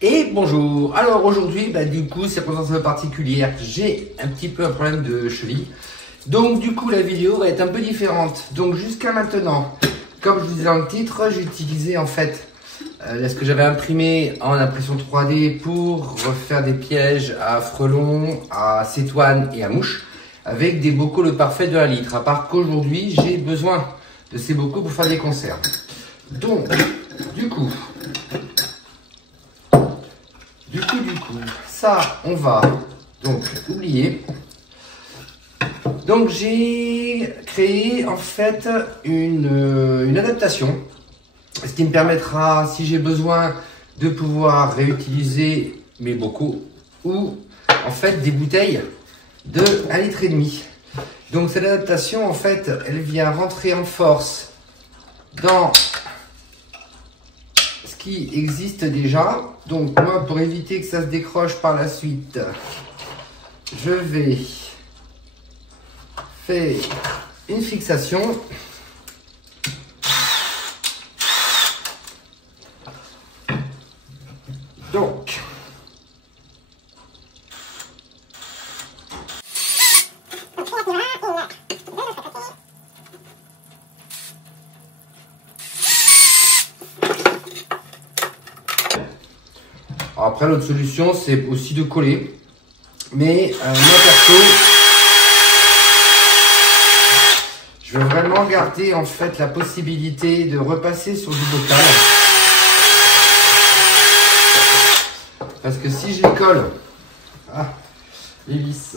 Et bonjour. Alors aujourd'hui, du coup, circonstance particulière, j'ai un petit peu un problème de cheville. Donc du coup, la vidéo va être un peu différente. Donc jusqu'à maintenant, comme je vous disais dans le titre, j'utilisais en fait ce que j'avais imprimé en impression 3D pour refaire des pièges à frelons, à cétoines et à mouches avec des bocaux le parfait de 1 litre. À part qu'aujourd'hui, j'ai besoin de ces bocaux pour faire des conserves. Donc, du coup, ça, on va donc oublier. Donc, j'ai créé en fait une adaptation, ce qui me permettra, si j'ai besoin, de pouvoir réutiliser mes bocaux ou en fait des bouteilles de 1,5 litre. Donc, cette adaptation, en fait, elle vient rentrer en force dans qui existe déjà. Donc moi, pour éviter que ça se décroche par la suite, je vais faire une fixation. Donc après, l'autre solution, c'est aussi de coller. Mais moi, perso, je veux vraiment garder en fait la possibilité de repasser sur du bocal. Parce que si je les colle, les vis,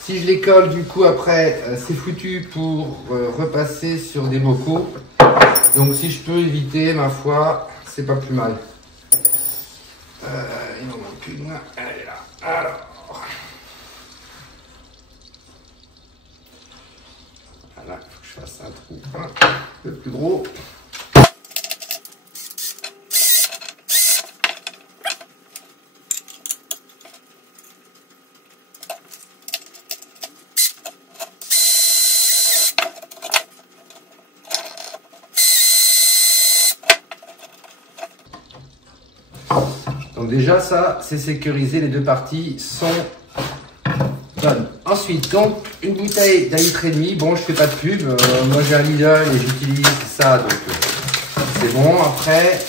si je les colle, du coup, après, c'est foutu pour repasser sur des bocaux. Donc, si je peux éviter, ma foi, c'est pas plus mal. Il m'en manque une, elle est là. Alors, voilà, il faut que je fasse un trou un peu plus gros. Donc déjà ça, c'est sécurisé, les deux parties sont bonnes. Ensuite, donc une bouteille d'1,5 litre. Bon, je fais pas de pub, moi j'ai un Lidl et j'utilise ça, donc c'est bon. Après,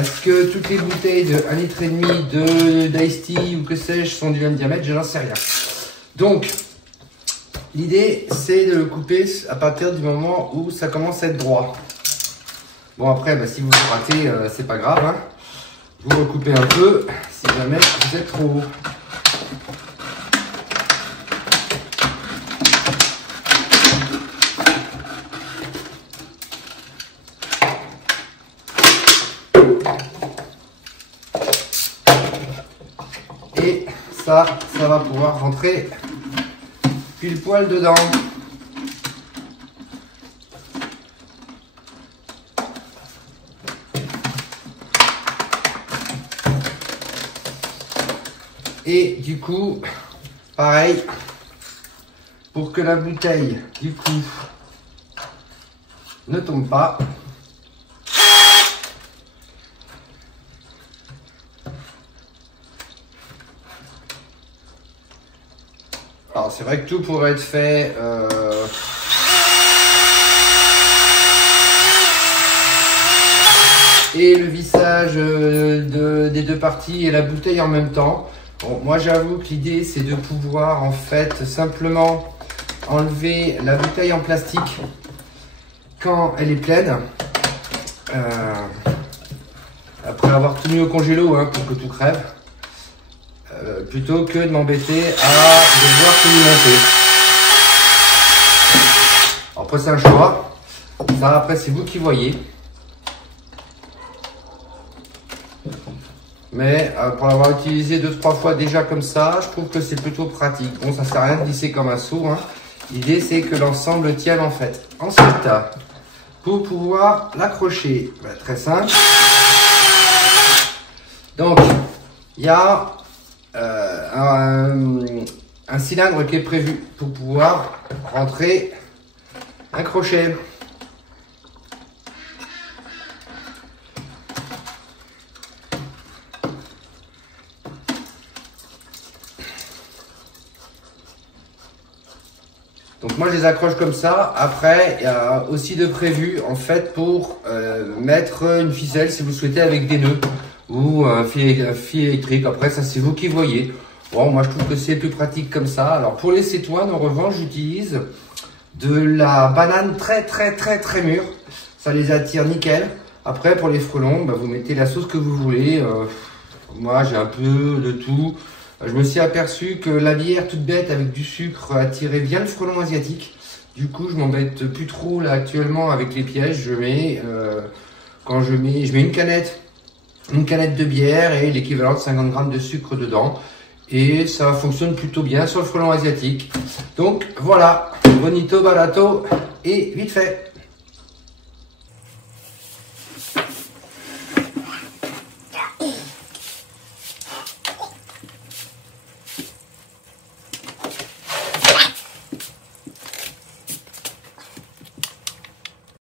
est-ce que toutes les bouteilles de 1,5 litre d'Ice Tea ou que sais-je sont du même diamètre? Je n'en sais rien. Donc, l'idée c'est de le couper à partir du moment où ça commence à être droit. Bon après, si vous ratez, c'est pas grave, hein. Vous recoupez un peu si jamais vous êtes trop haut. Et ça va pouvoir rentrer pile poil dedans. Et du coup, pareil, pour que la bouteille, du coup, ne tombe pas. Alors, c'est vrai que tout pourrait être fait et le vissage des deux parties et la bouteille en même temps. Bon, moi j'avoue que l'idée c'est de pouvoir en fait simplement enlever la bouteille en plastique quand elle est pleine, après avoir tout mis au congélo pour que tout crève, plutôt que de m'embêter à devoir tout monter. Après c'est un choix, ça après c'est vous qui voyez. Mais pour l'avoir utilisé 2-3 fois déjà comme ça, je trouve que c'est plutôt pratique. Bon, ça sert à rien de glisser comme un sourd, hein. L'idée, c'est que l'ensemble tienne en fait. Ensuite, pour pouvoir l'accrocher, très simple. Donc, il y a un cylindre qui est prévu pour pouvoir rentrer un crochet. moi je les accroche comme ça. Après, il y a aussi de prévu en fait pour mettre une ficelle si vous souhaitez avec des nœuds ou un fil électrique. Après, ça c'est vous qui voyez. Bon, moi je trouve que c'est plus pratique comme ça. Alors pour les cétoines, en revanche, j'utilise de la banane très mûre. Ça les attire nickel. Après, pour les frelons, bah, vous mettez la sauce que vous voulez. Moi, j'ai un peu de tout. Je me suis aperçu que la bière toute bête avec du sucre attirait bien le frelon asiatique. Du coup, je m'embête plus trop là actuellement avec les pièges. Je mets, je mets une canette de bière et l'équivalent de 50 grammes de sucre dedans. Et ça fonctionne plutôt bien sur le frelon asiatique. Donc voilà, bonito, barato et vite fait.